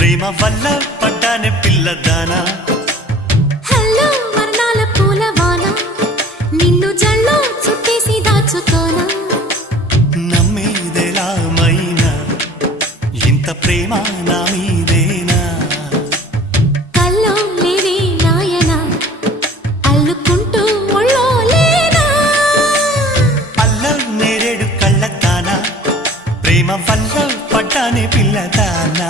ప్రేమ వల్ల పడ్డానే పిల్లదానా హలో వర్ణాల పూలవాన నిన్ను జల్లో చుట్టేసి దాచుకోనా నమ్మేదెలా మైనా ఇంత ప్రేమ నా మీదేనా కల్లో లేవే నాయనా అల్లుకుంటూ ఒళ్ళో లేనా అల్ల నేరేడు కళ్ళతానా ప్రేమ వల్ల పడ్డానే పిల్లదానా